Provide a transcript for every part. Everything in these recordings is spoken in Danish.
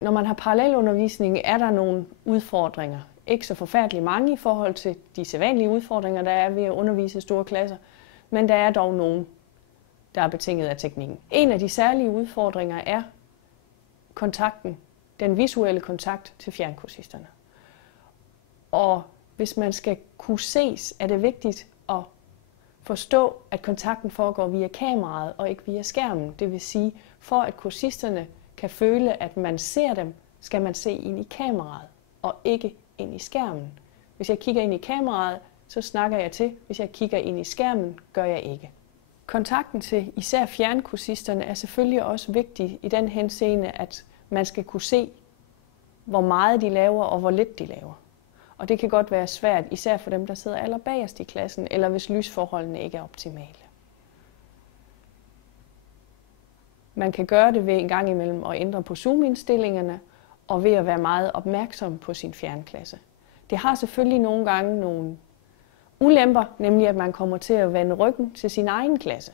Når man har parallelundervisning, er der nogle udfordringer. Ikke så forfærdeligt mange i forhold til de sædvanlige udfordringer, der er ved at undervise i store klasser, men der er dog nogle, der er betinget af teknikken. En af de særlige udfordringer er kontakten, den visuelle kontakt til fjernkursisterne. Og hvis man skal kunne ses, er det vigtigt at forstå, at kontakten foregår via kameraet og ikke via skærmen. Det vil sige, for at kursisterne kan føle, at man ser dem, skal man se ind i kameraet og ikke ind i skærmen. Hvis jeg kigger ind i kameraet, så snakker jeg til. Hvis jeg kigger ind i skærmen, gør jeg ikke. Kontakten til især fjernkursisterne er selvfølgelig også vigtig i den henseende, at man skal kunne se, hvor meget de laver og hvor lidt de laver. Og det kan godt være svært, især for dem, der sidder allerbagerst i klassen, eller hvis lysforholdene ikke er optimale. Man kan gøre det ved en gang imellem at ændre på zoom-indstillingerne, og ved at være meget opmærksom på sin fjernklasse. Det har selvfølgelig nogle gange nogle ulemper, nemlig at man kommer til at vende ryggen til sin egen klasse.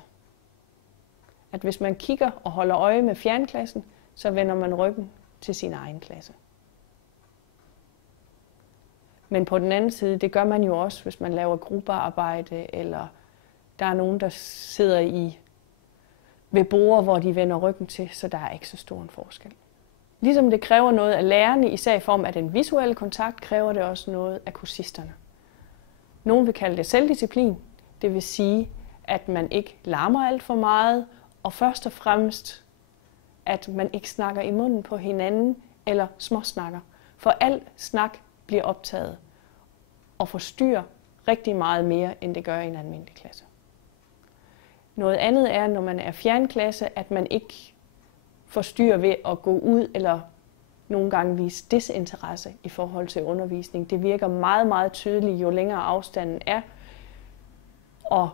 At hvis man kigger og holder øje med fjernklassen, så vender man ryggen til sin egen klasse. Men på den anden side, det gør man jo også, hvis man laver gruppearbejde, eller der er nogen, der sidder ved borde, hvor de vender ryggen til, så der er ikke så stor en forskel. Ligesom det kræver noget af lærerne, især i form af den visuelle kontakt, kræver det også noget af kursisterne. Nogle vil kalde det selvdisciplin, det vil sige, at man ikke larmer alt for meget, og først og fremmest, at man ikke snakker i munden på hinanden eller småsnakker. For al snak bliver optaget og forstyrrer rigtig meget mere, end det gør i en almindelig klasse. Noget andet er, når man er fjernklasse, at man ikke forstyrrer ved at gå ud eller nogle gange vise desinteresse i forhold til undervisning. Det virker meget, meget tydeligt, jo længere afstanden er. Og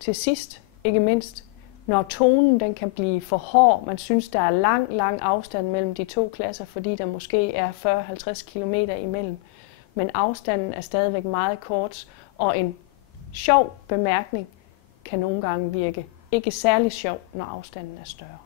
til sidst, ikke mindst, når tonen den kan blive for hård, man synes, der er lang afstand mellem de to klasser, fordi der måske er 40-50 km imellem, men afstanden er stadigvæk meget kort, og en sjov bemærkning kan nogle gange virke ikke særlig sjov, når afstanden er større.